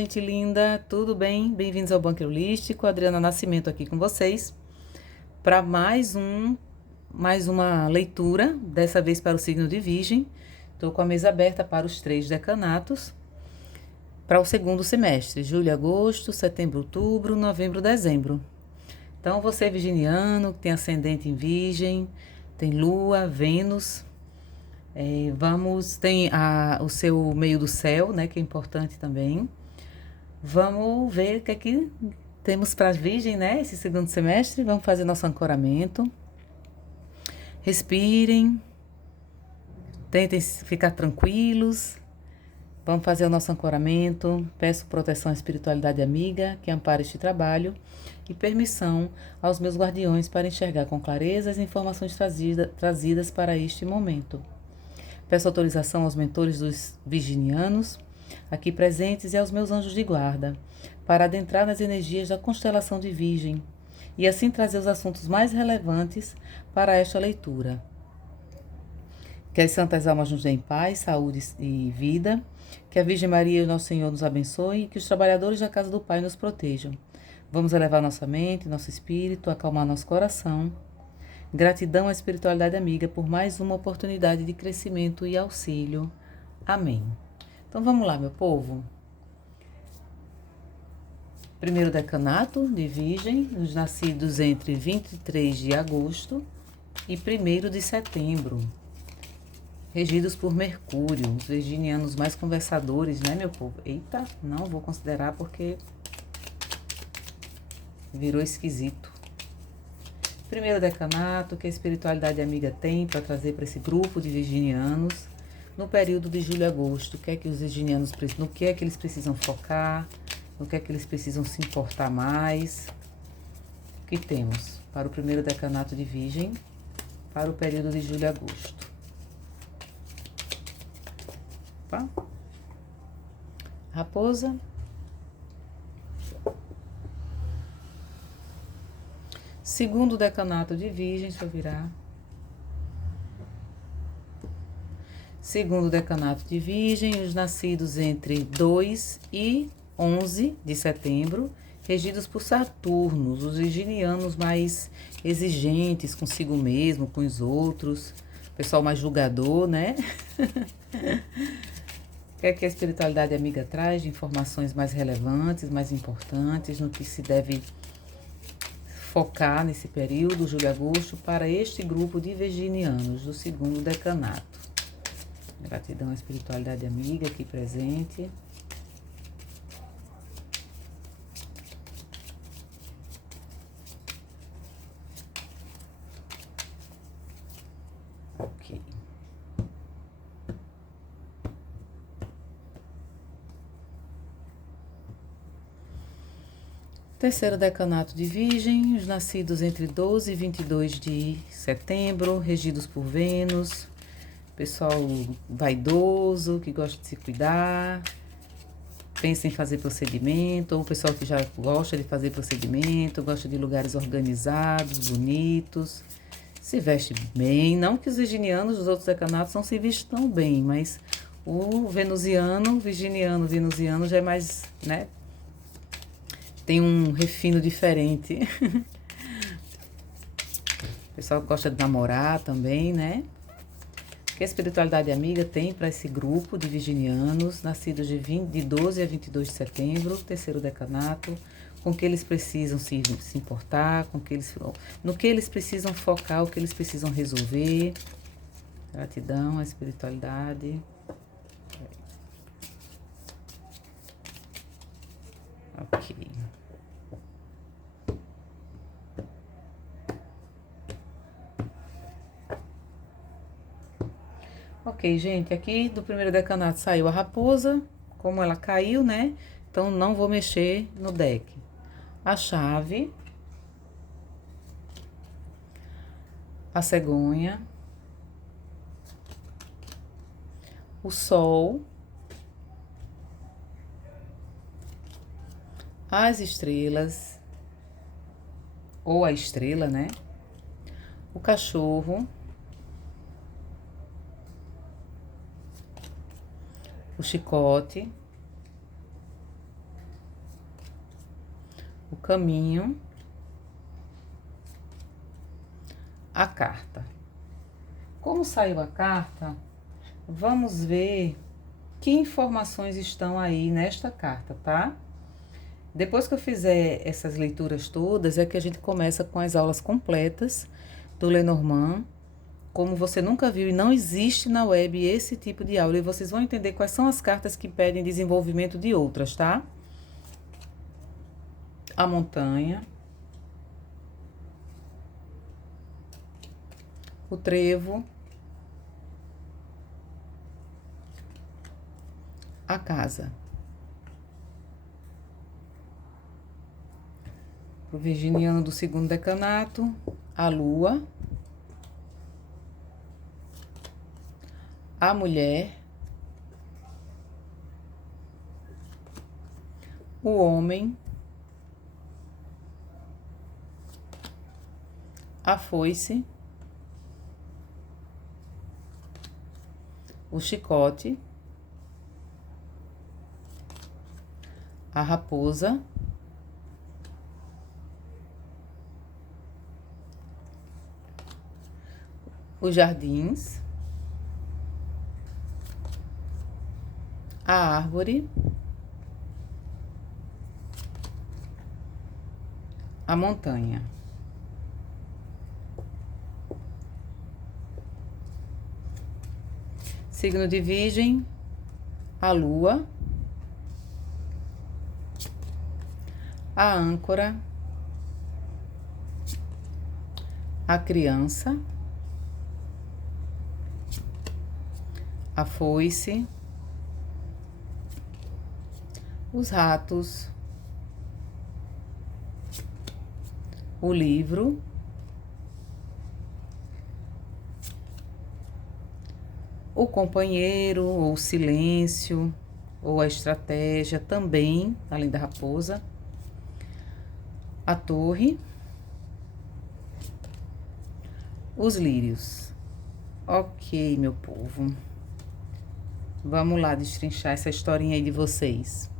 gente linda, tudo bem? Bem-vindos ao Bunker Holístico, Adriana Nascimento aqui com vocês para mais uma leitura, dessa vez para o signo de Virgem. Estou com a mesa aberta para os 3 decanatos para o segundo semestre, julho, agosto, setembro, outubro, novembro, dezembro. Então, você virginiano, que tem ascendente em Virgem, tem Lua, Vênus, tem o seu meio do céu, né, que é importante também. Vamos ver o que é que temos para a Virgem, né? Esse segundo semestre. Vamos fazer nosso ancoramento. Respirem. Tentem ficar tranquilos. Vamos fazer o nosso ancoramento. Peço proteção à espiritualidade amiga que ampara este trabalho e permissão aos meus guardiões para enxergar com clareza as informações trazidas para este momento. Peço autorização aos mentores dos virginianos aqui presentes e aos meus anjos de guarda, para adentrar nas energias da constelação de Virgem e assim trazer os assuntos mais relevantes para esta leitura. Que as santas almas nos deem paz, saúde e vida, que a Virgem Maria e o Nosso Senhor nos abençoem e que os trabalhadores da casa do Pai nos protejam. Vamos elevar nossa mente, nosso espírito, acalmar nosso coração. Gratidão à espiritualidade amiga por mais uma oportunidade de crescimento e auxílio. Amém. Então vamos lá, meu povo. Primeiro decanato de Virgem, os nascidos entre 23 de agosto e 1º de setembro. Regidos por Mercúrio, os virginianos mais conversadores, né, meu povo? Eita, não vou considerar porque virou esquisito. Primeiro decanato que a espiritualidade amiga tem para trazer para esse grupo de virginianos no período de julho e agosto. O que é que os virginianos precisam, no que é que eles precisam focar, no que é que eles precisam se importar mais. O que temos para o primeiro decanato de Virgem para o período de julho e agosto? Tá? Raposa. Segundo decanato de Virgem, deixa eu virar. Segundo decanato de Virgem, os nascidos entre 2 e 11 de setembro, regidos por Saturno, os virginianos mais exigentes consigo mesmo, com os outros, pessoal mais julgador, né? O que é que a espiritualidade amiga traz de informações mais relevantes, mais importantes, no que se deve focar nesse período, julho e agosto, para este grupo de virginianos do segundo decanato. Gratidão à espiritualidade amiga aqui presente. Ok. Terceiro decanato de Virgem, os nascidos entre 12 e 22 de setembro, regidos por Vênus. Pessoal vaidoso, que gosta de se cuidar, pensa em fazer procedimento, ou o pessoal que já gosta de fazer procedimento, gosta de lugares organizados, bonitos, se veste bem. Não que os virginianos dos outros decanatos não se vistam bem, mas o venusiano já é mais, né? Tem um refino diferente. O pessoal gosta de namorar também, né? Que a espiritualidade amiga tem para esse grupo de virginianos, nascidos de 12 a 22 de setembro, terceiro decanato, com que eles precisam se importar, no que eles precisam focar, o que eles precisam resolver. Gratidão à espiritualidade. Ok. Ok, gente, aqui do primeiro decanato saiu a raposa, como ela caiu, né? Então, não vou mexer no deck. A chave, a cegonha, o sol, as estrelas, ou a estrela, né? O cachorro, o chicote, o caminho, a carta. Como saiu a carta, vamos ver que informações estão aí nesta carta, tá? Depois que eu fizer essas leituras todas, é que a gente começa com as aulas completas do Lenormand. Como você nunca viu e não existe na web esse tipo de aula, e vocês vão entender quais são as cartas que pedem desenvolvimento de outras, tá? A montanha, o trevo, a casa. Pro virginiano do segundo decanato, a lua, a mulher, o homem, a foice, o chicote, a raposa, os jardins, a árvore, a montanha. Signo de Virgem, a lua, a âncora, a criança, a foice, os ratos, o livro, o companheiro, ou o silêncio, ou a estratégia também, além da raposa, a torre, os lírios. Ok, meu povo. Vamos lá destrinchar essa historinha aí de vocês.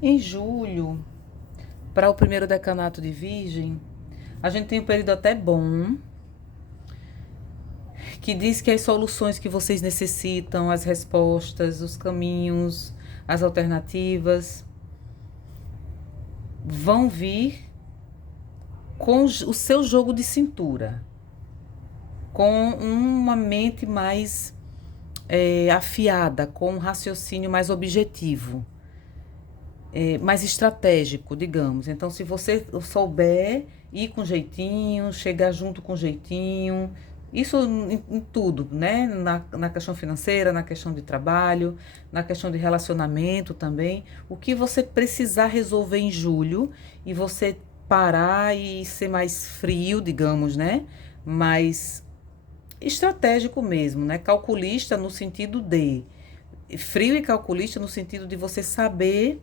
Em julho, para o primeiro decanato de Virgem, a gente tem um período até bom, que diz que as soluções que vocês necessitam, as respostas, os caminhos, as alternativas, vão vir com o seu jogo de cintura, com uma mente mais afiada, com um raciocínio mais objetivo, mais estratégico, digamos. Então, se você souber ir com jeitinho, chegar junto com jeitinho, isso em tudo, né? Na questão financeira, na questão de trabalho, na questão de relacionamento também. O que você precisar resolver em julho e você parar e ser mais frio, digamos, né? Mais estratégico mesmo, né? Calculista no sentido de... Frio e calculista no sentido de você saber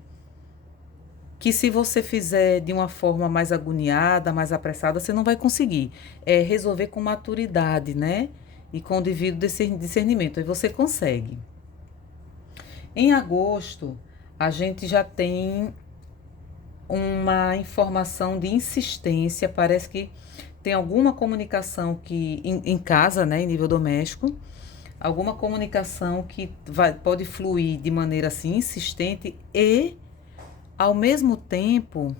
que se você fizer de uma forma mais agoniada, mais apressada, você não vai conseguir. É resolver com maturidade, né? E com o devido discernimento. Aí você consegue. Em agosto, a gente já tem uma informação de insistência. Parece que tem alguma comunicação que em casa, né? Em nível doméstico. Alguma comunicação que pode fluir de maneira assim insistente e... ao mesmo tempo,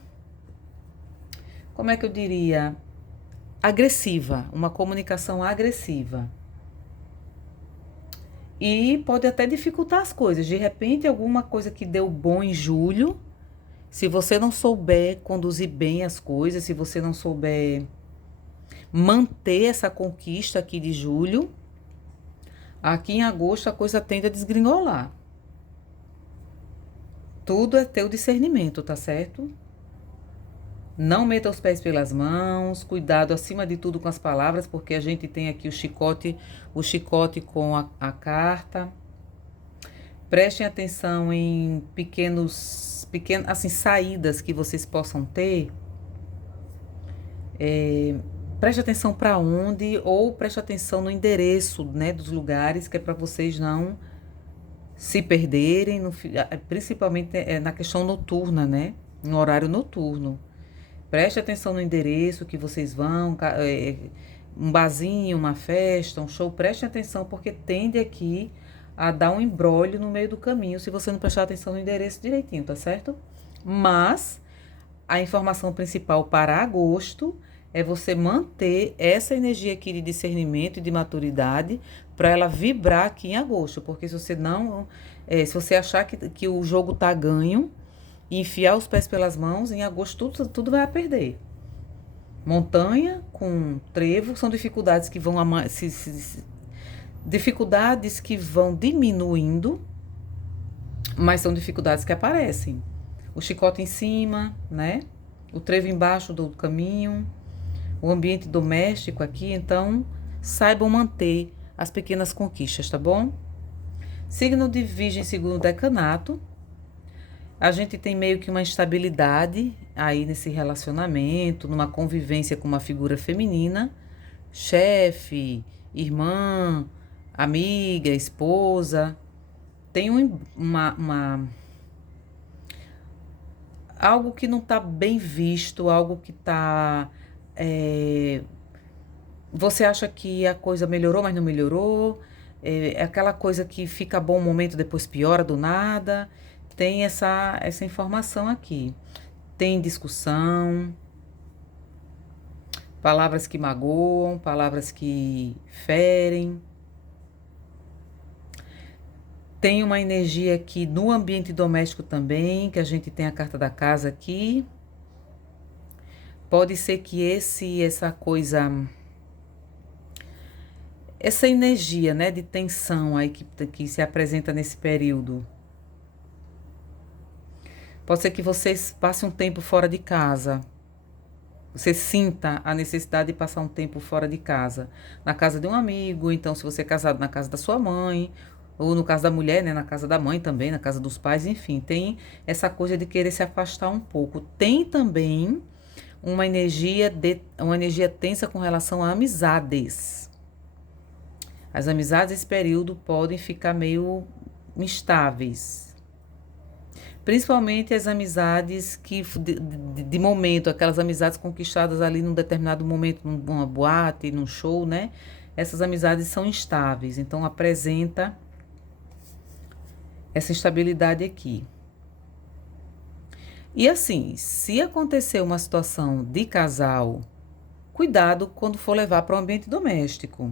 como é que eu diria? Agressiva, uma comunicação agressiva. E pode até dificultar as coisas. De repente, alguma coisa que deu bom em julho, se você não souber conduzir bem as coisas, se você não souber manter essa conquista aqui de julho, aqui em agosto a coisa tende a desgringolar. Tudo é teu discernimento, tá certo? Não meta os pés pelas mãos, cuidado acima de tudo com as palavras, porque a gente tem aqui o chicote com a carta. Prestem atenção em pequenas assim, saídas que vocês possam ter. Preste atenção para onde, ou preste atenção no endereço, né, dos lugares, que é para vocês não se perderem, principalmente na questão noturna, né? em horário noturno. Preste atenção no endereço que vocês vão, um barzinho, uma festa, um show. Preste atenção, porque tende aqui a dar um embrólio no meio do caminho se você não prestar atenção no endereço direitinho, tá certo? Mas a informação principal para agosto é você manter essa energia aqui de discernimento e de maturidade para ela vibrar aqui em agosto, porque se você não, se você achar que o jogo tá ganho e enfiar os pés pelas mãos, em agosto tudo vai a perder. Montanha com trevo são dificuldades que vão dificuldades que vão diminuindo, mas são dificuldades que aparecem. O chicote em cima, né? O trevo embaixo do caminho, o ambiente doméstico aqui, então saibam manter as pequenas conquistas, tá bom? Signo de Virgem segundo decanato. A gente tem meio que uma instabilidade aí nesse relacionamento, numa convivência com uma figura feminina, chefe, irmã, amiga, esposa. Tem algo que não tá bem visto, algo que tá... você acha que a coisa melhorou, mas não melhorou. É aquela coisa que fica bom um momento, depois piora do nada. Tem essa informação aqui. Tem discussão, palavras que magoam, palavras que ferem. Tem uma energia aqui no ambiente doméstico também, que a gente tem a carta da casa aqui. Pode ser que essa energia, né, de tensão aí que se apresenta nesse período. Pode ser que vocês passem um tempo fora de casa. Você sinta a necessidade de passar um tempo fora de casa. Na casa de um amigo, então se você é casado, na casa da sua mãe, ou no caso da mulher, né, na casa da mãe também, na casa dos pais, enfim. Tem essa coisa de querer se afastar um pouco. Tem também uma energia tensa com relação a amizades. As amizades nesse período podem ficar meio instáveis. Principalmente as amizades que de momento, aquelas amizades conquistadas ali num determinado momento, numa boate, num show, né? Essas amizades são instáveis, então apresenta essa instabilidade aqui. E assim, se acontecer uma situação de casal, cuidado quando for levar para o ambiente doméstico.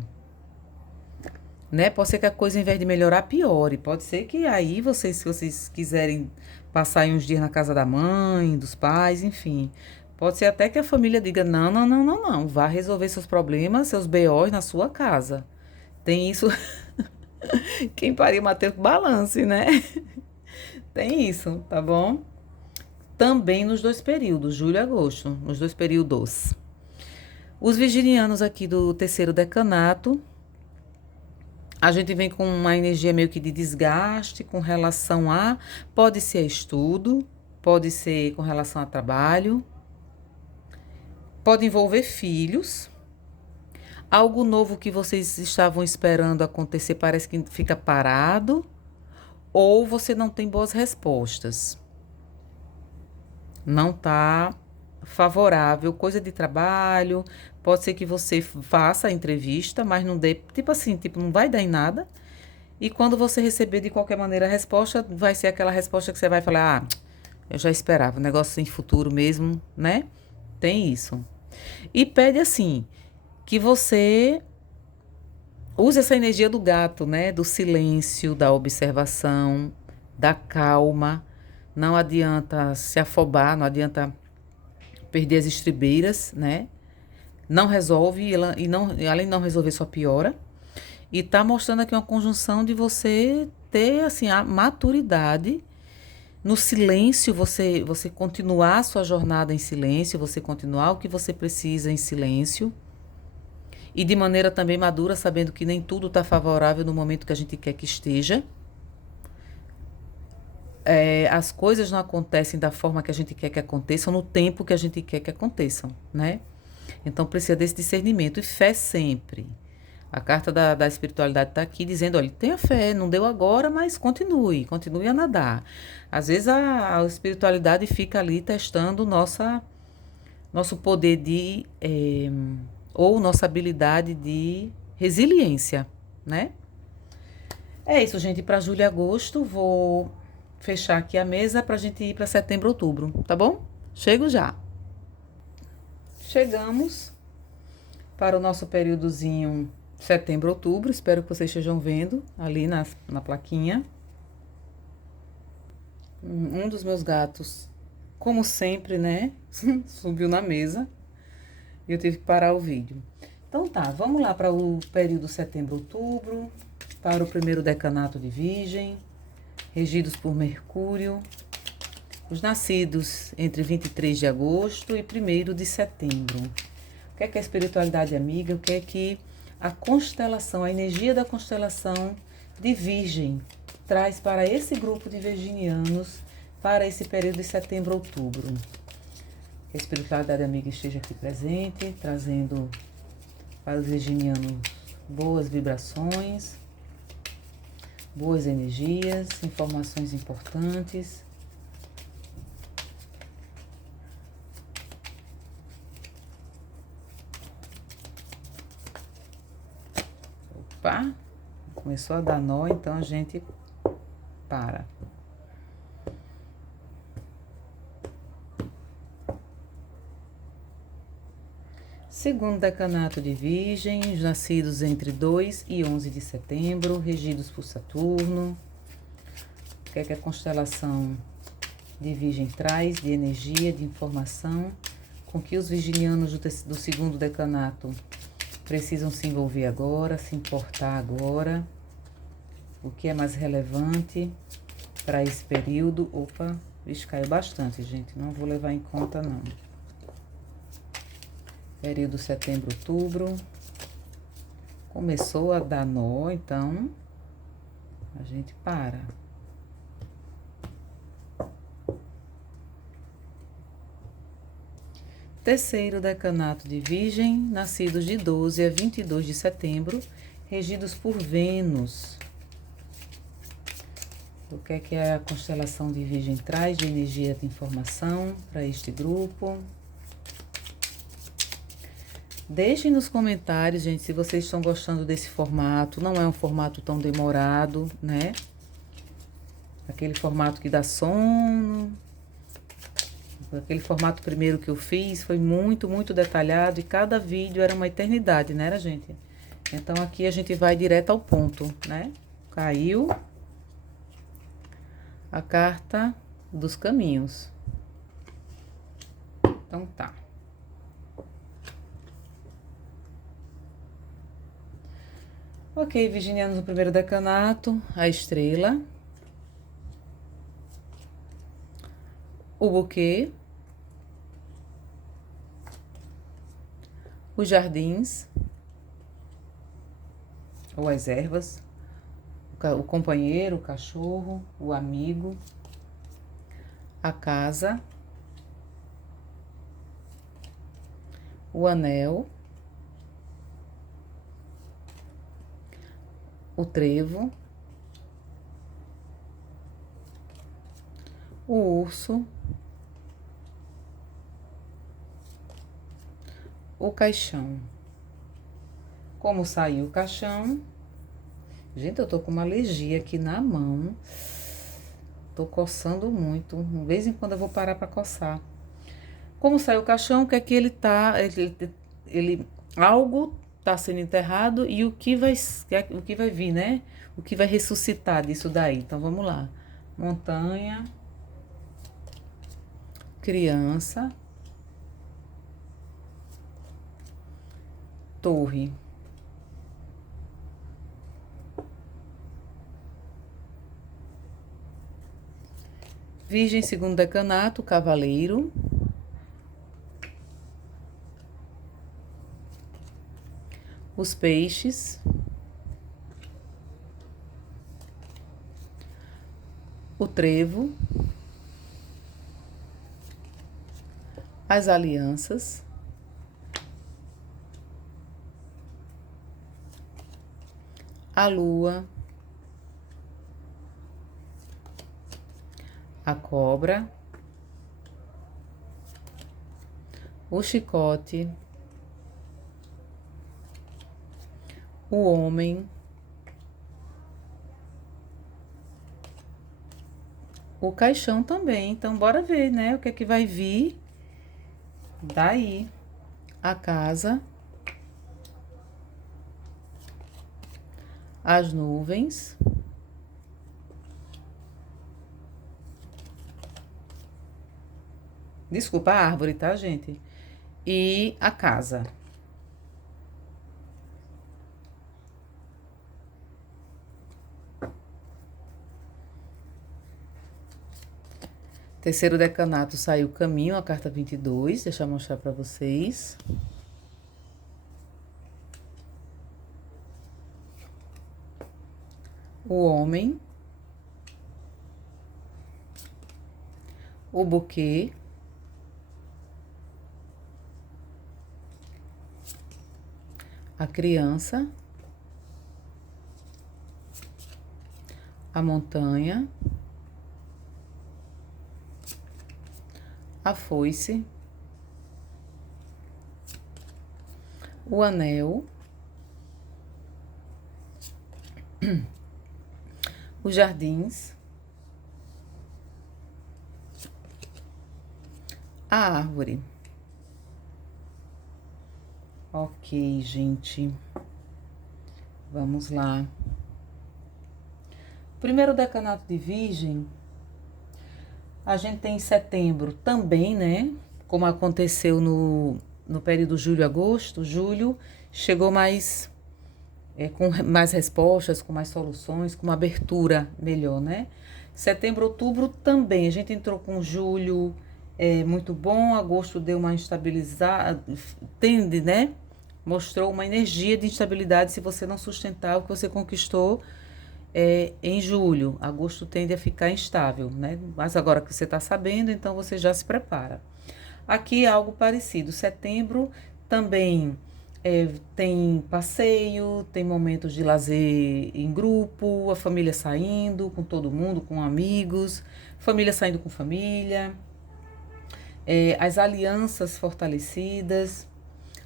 Né? Pode ser que a coisa, em vez de melhorar, piore. Pode ser que aí se vocês quiserem passar aí uns dias na casa da mãe, dos pais, enfim. Pode ser até que a família diga, não. Vá resolver seus problemas, seus BOs na sua casa. Tem isso. Quem pariu, Mateus, balance, né? Tem isso, tá bom? Também nos dois períodos, julho e agosto, nos dois períodos. Os virginianos aqui do terceiro decanato, a gente vem com uma energia meio que de desgaste com relação a... Pode ser estudo, pode ser com relação a trabalho, pode envolver filhos. Algo novo que vocês estavam esperando acontecer parece que fica parado, ou você não tem boas respostas. Não tá favorável, coisa de trabalho, pode ser que você faça a entrevista, mas não dê, não vai dar em nada. E quando você receber de qualquer maneira a resposta, vai ser aquela resposta que você vai falar, eu já esperava, negócio sem futuro mesmo, né? Tem isso. E pede assim, que você use essa energia do gato, né? Do silêncio, da observação, da calma. Não adianta se afobar, não adianta perder as estribeiras, né? Não resolve, além de não resolver, só piora. E tá mostrando aqui uma conjunção de você ter, assim, a maturidade. No silêncio, você continuar a sua jornada em silêncio, você continuar o que você precisa em silêncio. E de maneira também madura, sabendo que nem tudo tá favorável no momento que a gente quer que esteja. As coisas não acontecem da forma que a gente quer que aconteçam, no tempo que a gente quer que aconteçam, né? Então, precisa desse discernimento e fé sempre. A carta da espiritualidade está aqui dizendo, olha, tenha fé, não deu agora, mas continue a nadar. Às vezes a espiritualidade fica ali testando nosso poder ou nossa habilidade de resiliência, né? É isso, gente. Para julho e agosto, vou fechar aqui a mesa para a gente ir para setembro, outubro, tá bom? Chego já. Chegamos para o nosso períodozinho setembro, outubro. Espero que vocês estejam vendo ali na plaquinha. Um dos meus gatos, como sempre, né? Subiu na mesa e eu tive que parar o vídeo. Então tá, vamos lá para o período setembro, outubro, para o primeiro decanato de Virgem, regidos por Mercúrio, os nascidos entre 23 de agosto e 1º de setembro. O que é a espiritualidade amiga? O que é que a constelação, a energia da constelação de Virgem traz para esse grupo de virginianos para esse período de setembro, outubro? Que a espiritualidade amiga esteja aqui presente, trazendo para os virginianos boas vibrações, boas energias, informações importantes. Opa, começou a dar nó, então a gente para. Segundo decanato de Virgem, os nascidos entre 2 e 11 de setembro, regidos por Saturno. O que é que a constelação de Virgem traz de energia, de informação, com que os virginianos do segundo decanato precisam se envolver agora, se importar agora, o que é mais relevante para esse período. Opa, isso caiu bastante, gente, não vou levar em conta não. Período setembro, outubro, começou a dar nó, então a gente para. Terceiro decanato de Virgem, nascidos de 12 a 22 de setembro, regidos por Vênus. O que é a constelação de Virgem traz de energia de informação para este grupo? Deixem nos comentários, gente, se vocês estão gostando desse formato. Não é um formato tão demorado, né? Aquele formato que dá sono. Aquele formato primeiro que eu fiz foi muito, muito detalhado e cada vídeo era uma eternidade, né, gente? Então, aqui a gente vai direto ao ponto, né? Caiu a carta dos caminhos. Então, tá. Ok, virginianos no primeiro decanato, a estrela, o buquê, os jardins, ou as ervas, o companheiro, o cachorro, o amigo, a casa, o anel, o trevo, o urso, o caixão. Como saiu o caixão? Gente, eu tô com uma alergia aqui na mão. Tô coçando muito. De vez em quando eu vou parar pra coçar. Como saiu o caixão, o que é que ele tá... algo tá sendo enterrado e o que vai vir, né? O que vai ressuscitar disso daí. Então, vamos lá. Montanha. Criança. Torre. Virgem, segundo decanato, cavaleiro. Os peixes. O trevo. As alianças. a lua, a cobra, o chicote, o homem, o caixão também. Então, bora ver, né? O que é que vai vir daí. A casa, as nuvens, desculpa, a árvore, tá, gente? E a casa. Terceiro decanato saiu Caminho, a carta 22. Deixa eu mostrar para vocês. O homem. O buquê. A criança. A montanha. A foice, o anel, os jardins, a árvore. Ok, gente. Vamos lá. Primeiro decanato de Virgem. A gente tem em setembro também, né? Como aconteceu no período julho-agosto. Julho chegou mais com mais respostas, com mais soluções, com uma abertura melhor, né? Setembro, outubro também. A gente entrou com julho muito bom. Agosto deu uma instabilizada, tende, né? Mostrou uma energia de instabilidade se você não sustentar o que você conquistou em julho. Agosto tende a ficar instável, né? Mas agora que você está sabendo, então você já se prepara. Aqui é algo parecido. Setembro também tem passeio, tem momentos de lazer em grupo, a família saindo com todo mundo, com amigos, família saindo com família, as alianças fortalecidas,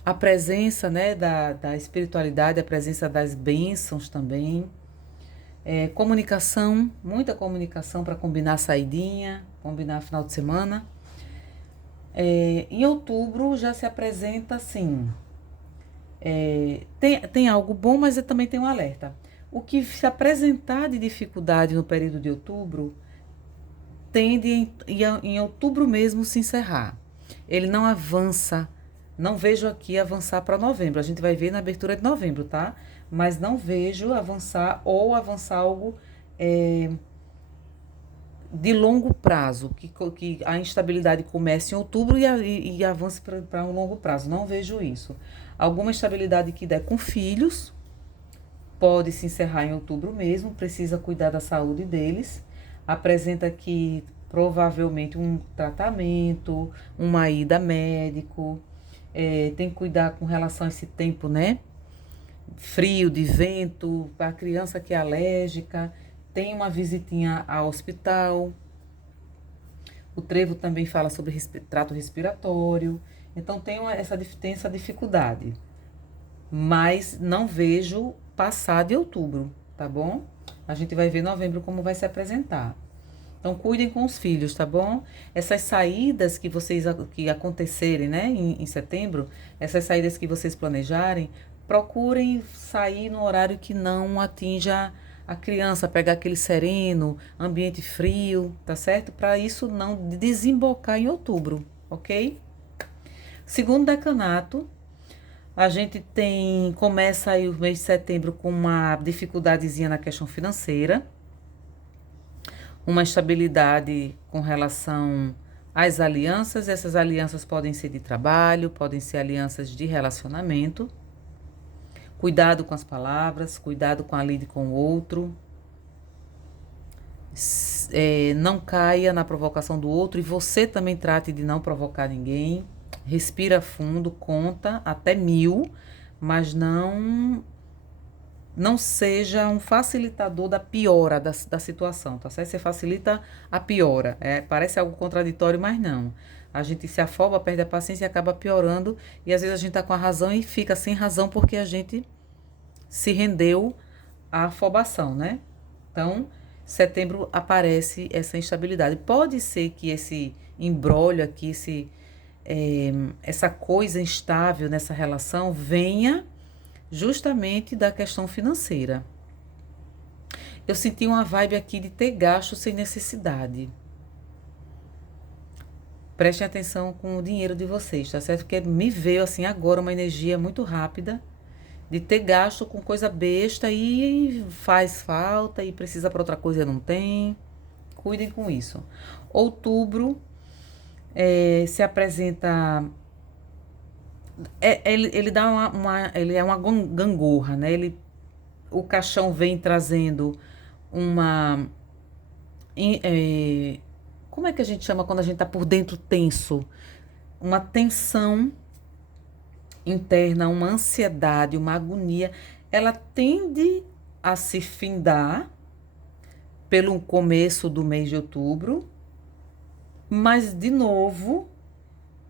a presença, né, da espiritualidade, a presença das bênçãos também. Comunicação, muita comunicação para combinar saidinha, combinar final de semana. Em outubro já se apresenta assim, tem algo bom, mas também tem um alerta. O que se apresentar de dificuldade no período de outubro tende em outubro mesmo se encerrar. Ele não avança, não vejo aqui avançar para novembro. A gente vai ver na abertura de novembro, tá? Mas não vejo avançar ou avançar algo de longo prazo, que a instabilidade comece em outubro e avance para um longo prazo. Não vejo isso. Alguma estabilidade que der com filhos pode se encerrar em outubro mesmo, precisa cuidar da saúde deles. Apresenta aqui provavelmente um tratamento, uma ida a médico, tem que cuidar com relação a esse tempo, né? Frio, de vento, para a criança que é alérgica, tem uma visitinha ao hospital. O trevo também fala sobre trato respiratório, então tem essa dificuldade, mas não vejo passar de outubro, tá bom? A gente vai ver novembro como vai se apresentar. Então, cuidem com os filhos, tá bom? Essas saídas que acontecerem, né, em setembro, essas saídas que vocês planejarem, procurem sair no horário que não atinja a criança, pegar aquele sereno, ambiente frio, tá certo? Para isso não desembocar em outubro, ok? Segundo decanato, a gente começa aí o mês de setembro com uma dificuldadezinha na questão financeira, uma estabilidade com relação às alianças. Essas alianças podem ser de trabalho, podem ser alianças de relacionamento. Cuidado com as palavras, cuidado com a lide com o outro. Não caia na provocação do outro e você também trate de não provocar ninguém. Respira fundo, conta até 1000, mas não não seja um facilitador da piora da situação, tá certo? Você facilita a piora. Parece algo contraditório, mas não. A gente se afoba, perde a paciência e acaba piorando. E às vezes a gente tá com a razão e fica sem razão porque a gente se rendeu à afobação, né? Então, setembro aparece essa instabilidade. Pode ser que esse imbróglio aqui, essa coisa instável nessa relação venha justamente da questão financeira. Eu senti uma vibe aqui de ter gasto sem necessidade. Prestem atenção com o dinheiro de vocês, tá certo? Porque me veio assim agora uma energia muito rápida de ter gasto com coisa besta e faz falta e precisa para outra coisa e não tem. Cuidem com isso. Outubro se apresenta. Ele dá ele é uma gangorra, né? O caixão vem trazendo uma. Como é que a gente chama quando a gente tá por dentro tenso? Uma tensão interna, uma ansiedade, uma agonia. Ela tende a se findar pelo começo do mês de outubro, mas de novo,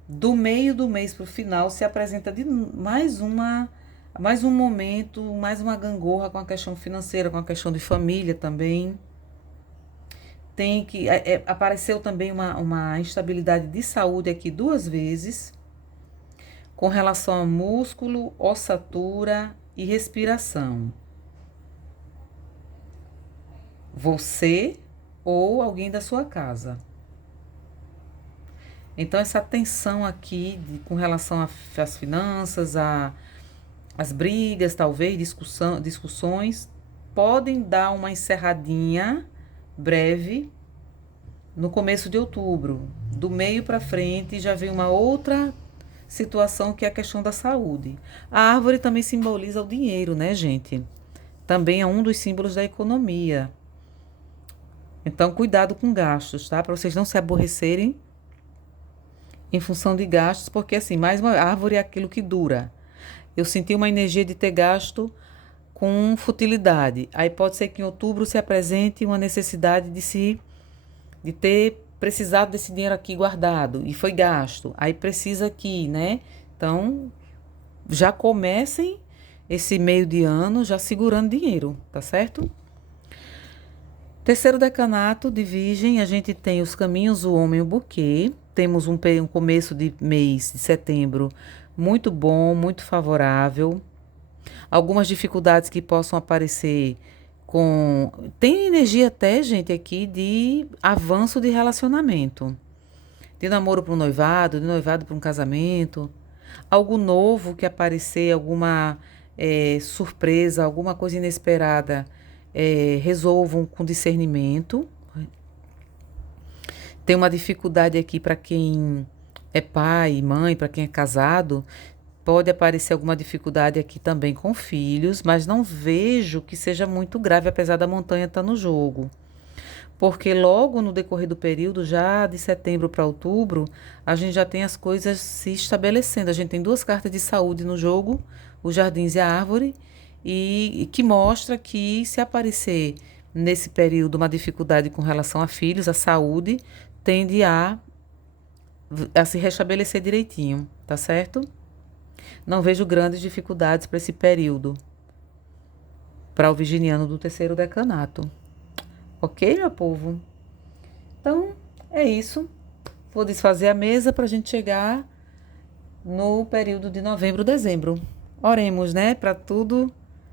do meio do mês para o final, se apresenta de mais um momento, mais uma gangorra com a questão financeira, com a questão de família também. Apareceu também uma instabilidade de saúde aqui 2 vezes, com relação a músculo, ossatura e respiração. Você ou alguém da sua casa. Então, essa tensão aqui com relação às finanças, às brigas, talvez, discussões, podem dar uma encerradinha breve no começo de outubro. Do meio para frente já vem uma outra situação que é a questão da saúde. A árvore também simboliza o dinheiro, né, gente? Também é um dos símbolos da economia. Então, cuidado com gastos, tá? Para vocês não se aborrecerem em função de gastos, porque assim, mais uma árvore é aquilo que dura. Eu senti uma energia de ter gasto com futilidade. Aí pode ser que em outubro se apresente uma necessidade de ter precisado desse dinheiro aqui guardado e foi gasto. Aí precisa aqui, né? Então, já comecem esse meio de ano já segurando dinheiro, tá certo? Terceiro decanato de Virgem, a gente tem os caminhos, o homem e o buquê. Temos um começo de mês de setembro muito bom, muito favorável. Algumas dificuldades que possam aparecer com... Tem energia até, gente, aqui de avanço de relacionamento. De namoro para um noivado, de noivado para um casamento. Algo novo que aparecer, alguma surpresa, alguma coisa inesperada, resolvam com discernimento. Tem uma dificuldade aqui para quem é pai e mãe, para quem é casado. Pode aparecer alguma dificuldade aqui também com filhos, mas não vejo que seja muito grave, apesar da montanha estar no jogo. Porque logo no decorrer do período, já de setembro para outubro, a gente já tem as coisas se estabelecendo. A gente tem 2 cartas de saúde no jogo, os jardins e a árvore, e que mostra que se aparecer nesse período uma dificuldade com relação a filhos, a saúde tende a se restabelecer direitinho, tá certo? Não vejo grandes dificuldades para esse período, para o virginiano do terceiro decanato. Ok, meu povo? Então, é isso. Vou desfazer a mesa para a gente chegar no período de novembro, dezembro. Oremos, né? Para tudo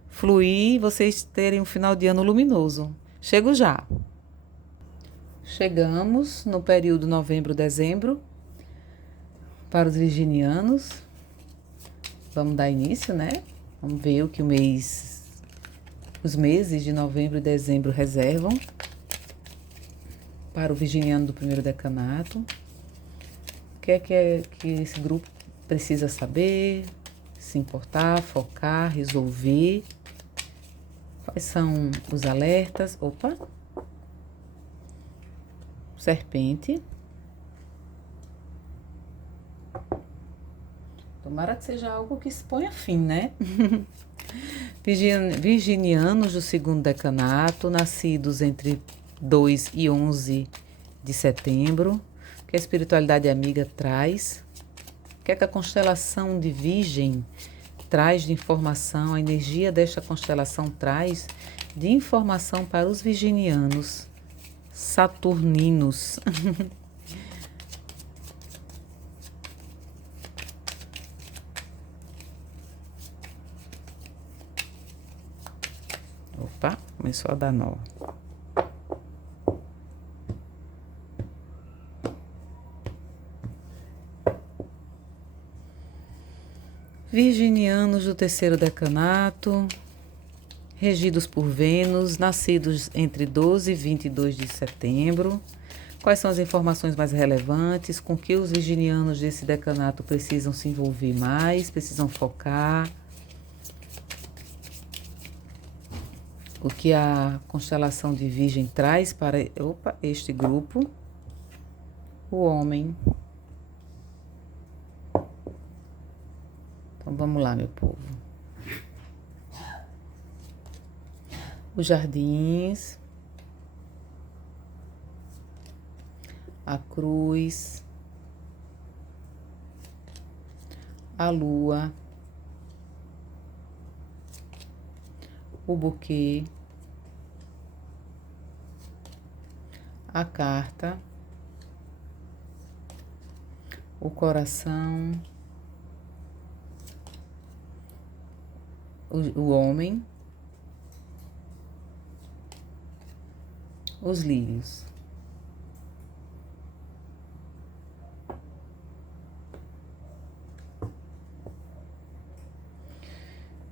fluir e vocês terem um final de ano luminoso. Chego já. Chegamos no período novembro, dezembro para os virginianos. Vamos dar início, né? Vamos ver o que os meses de novembro e dezembro reservam para o virginiano do primeiro decanato. O que é que esse grupo precisa saber, se importar, focar, resolver? Quais são os alertas? Opa! Serpente. Tomara que seja algo que exponha fim, né? Virginianos do segundo decanato, nascidos entre 2 e 11 de setembro, que a espiritualidade amiga traz, o que é que a constelação de Virgem traz de informação, a energia desta constelação traz de informação para os virginianos saturninos. Opa, começou a dar nó. Virginianos do terceiro decanato, regidos por Vênus, nascidos entre 12 e 22 de setembro. Quais são as informações mais relevantes? Com que os virginianos desse decanato precisam se envolver mais, precisam focar? O que a constelação de Virgem traz para este grupo? O homem. Então vamos lá, meu povo. Os jardins, a cruz, a lua, o buquê, a carta, o coração, o homem, os lírios.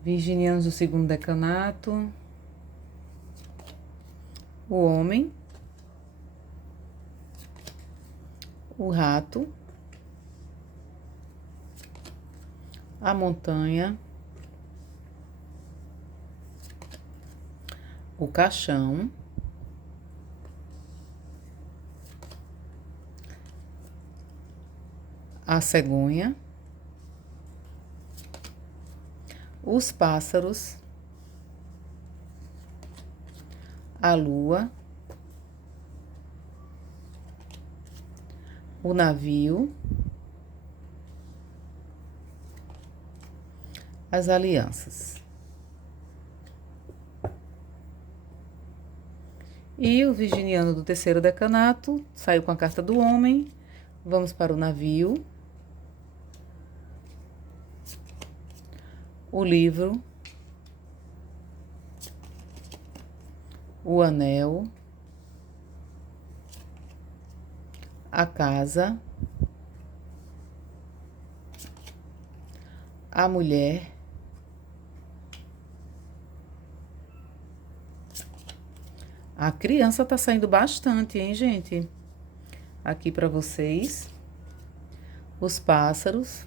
Virginianos do segundo decanato, o homem, o rato, a montanha, o caixão, a cegonha, os pássaros, a lua, o navio, as alianças. E o virginiano do terceiro decanato saiu com a carta do homem. Vamos para o navio, o livro, o anel, a casa, a mulher, a criança tá saindo bastante, hein, gente? Aqui para vocês, os pássaros,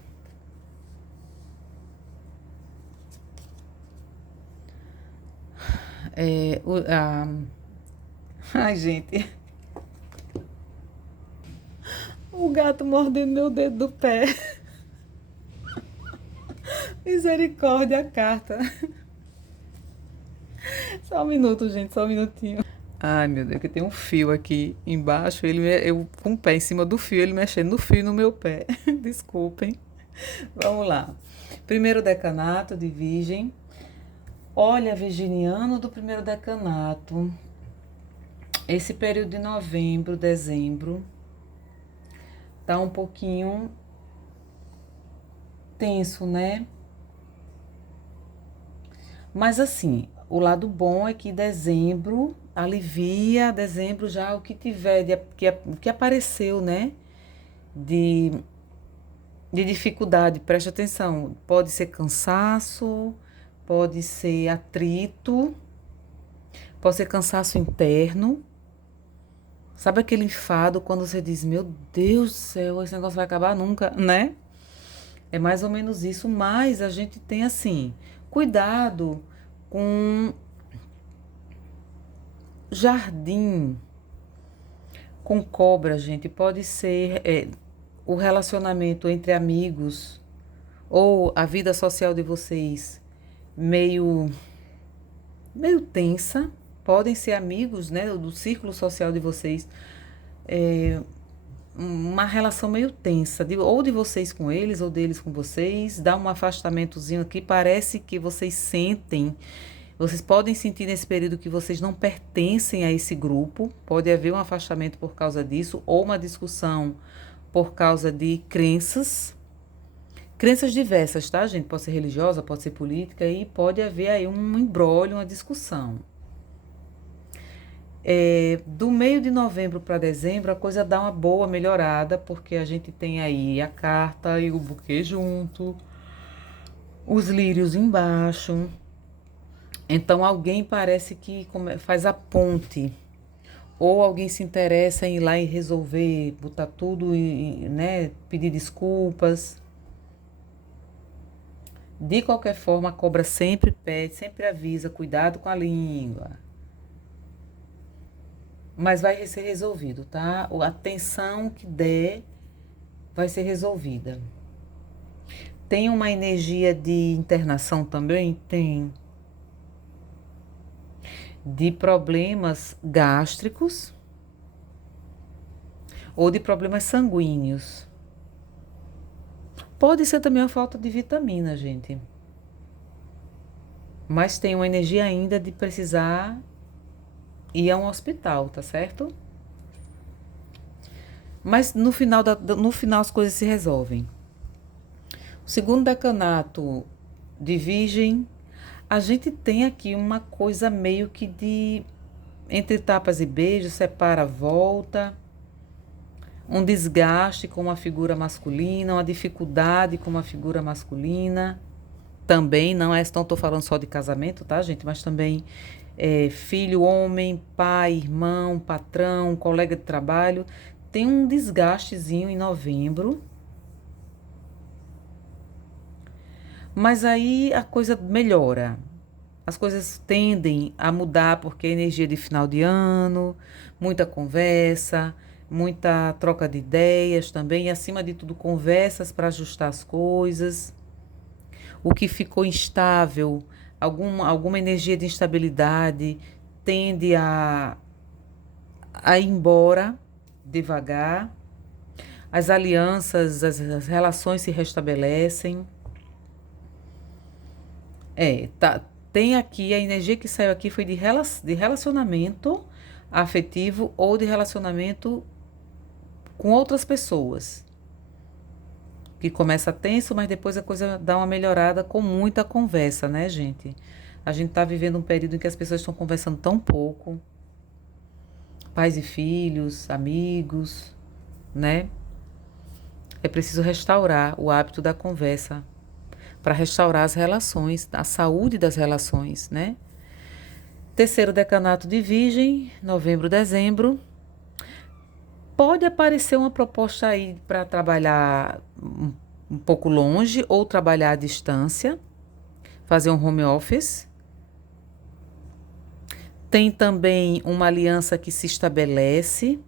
ai, gente, o gato mordendo meu dedo do pé. Misericórdia, a carta. Só um minuto, gente, só um minutinho. Ai, meu Deus, que tem um fio aqui embaixo, eu com o pé em cima do fio, ele mexendo no fio no meu pé. Desculpem. Vamos lá. Primeiro decanato de Virgem. Olha, virginiano do primeiro decanato. Esse período de novembro, dezembro, tá um pouquinho tenso, né? Mas assim, o lado bom é que dezembro alivia, dezembro já o que tiver, que apareceu, né? De dificuldade, preste atenção. Pode ser cansaço, pode ser atrito, pode ser cansaço interno. Sabe aquele enfado quando você diz, meu Deus do céu, esse negócio vai acabar nunca, né? É mais ou menos isso, mas a gente tem assim, cuidado com jardim, com cobra, gente. Pode ser o relacionamento entre amigos ou a vida social de vocês meio meio tensa. Podem ser amigos, né, do círculo social de vocês. Uma relação meio tensa, ou de vocês com eles, ou deles com vocês. Dá um afastamentozinho aqui. Parece que vocês podem sentir nesse período que vocês não pertencem a esse grupo. Pode haver um afastamento por causa disso, ou uma discussão por causa de crenças. Crenças diversas, tá, gente? Pode ser religiosa, pode ser política, e pode haver aí um imbróglio, uma discussão. Do meio de novembro para dezembro, a coisa dá uma boa melhorada, porque a gente tem aí a carta e o buquê junto, os lírios embaixo. Então, alguém parece que faz a ponte, ou alguém se interessa em ir lá e resolver, botar tudo, né, pedir desculpas. De qualquer forma, a cobra sempre pede, sempre avisa, cuidado com a língua. Mas vai ser resolvido, tá? A tensão que der vai ser resolvida. Tem uma energia de internação também? Tem. De problemas gástricos ou de problemas sanguíneos. Pode ser também a falta de vitamina, gente. Mas tem uma energia ainda de precisar ir a um hospital, tá certo? Mas no final as coisas se resolvem. O segundo decanato de Virgem, a gente tem aqui uma coisa meio que de entre tapas e beijos, separa, volta, um desgaste com uma figura masculina, uma dificuldade com uma figura masculina. Também não estou falando só de casamento, tá, gente? Mas também filho, homem, pai, irmão, patrão, colega de trabalho. Tem um desgastezinho em novembro. Mas aí a coisa melhora. As coisas tendem a mudar porque é energia de final de ano, muita conversa, muita troca de ideias também, e acima de tudo conversas para ajustar as coisas. O que ficou instável, alguma energia de instabilidade, tende a ir embora devagar. As alianças, as relações se restabelecem. Tem aqui, a energia que saiu aqui foi de relacionamento afetivo ou de relacionamento com outras pessoas. Que começa tenso, mas depois a coisa dá uma melhorada com muita conversa, né, gente? A gente tá vivendo um período em que as pessoas estão conversando tão pouco. Pais e filhos, amigos, né? É preciso restaurar o hábito da conversa para restaurar as relações, a saúde das relações, né? Terceiro decanato de Virgem, novembro, dezembro. Pode aparecer uma proposta aí para trabalhar um pouco longe ou trabalhar à distância, fazer um home office. Tem também uma aliança que se estabelece,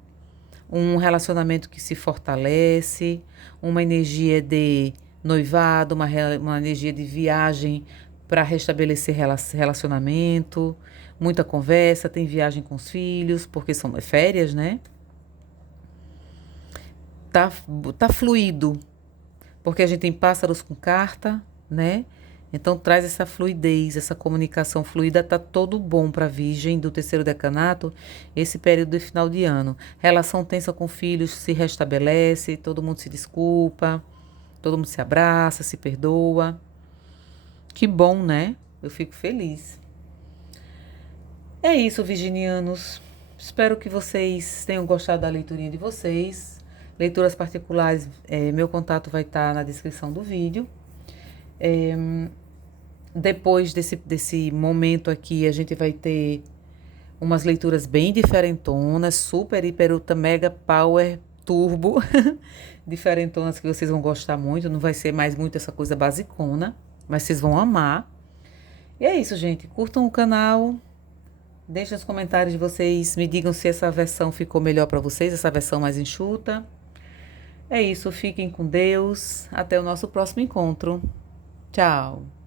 um relacionamento que se fortalece, uma energia de noivado, uma energia de viagem para restabelecer relacionamento, muita conversa, tem viagem com os filhos, porque são férias, né? Tá fluido, porque a gente tem pássaros com carta, né? Então traz essa fluidez, essa comunicação fluida, tá todo bom para Virgem do terceiro decanato, esse período de final de ano. Relação tensa com filhos se restabelece, todo mundo se desculpa, todo mundo se abraça, se perdoa. Que bom, né? Eu fico feliz. É isso, virginianos. Espero que vocês tenham gostado da leiturinha de vocês. Leituras particulares, meu contato vai estar na descrição do vídeo. Depois desse momento aqui, a gente vai ter umas leituras bem diferentonas, super, hiper, ultra, mega, power, turbo, diferentonas que vocês vão gostar muito. Não vai ser mais muito essa coisa basicona, mas vocês vão amar. E é isso, gente. Curtam o canal. Deixem os comentários de vocês, me digam se essa versão ficou melhor para vocês, essa versão mais enxuta. É isso, fiquem com Deus. Até o nosso próximo encontro. Tchau!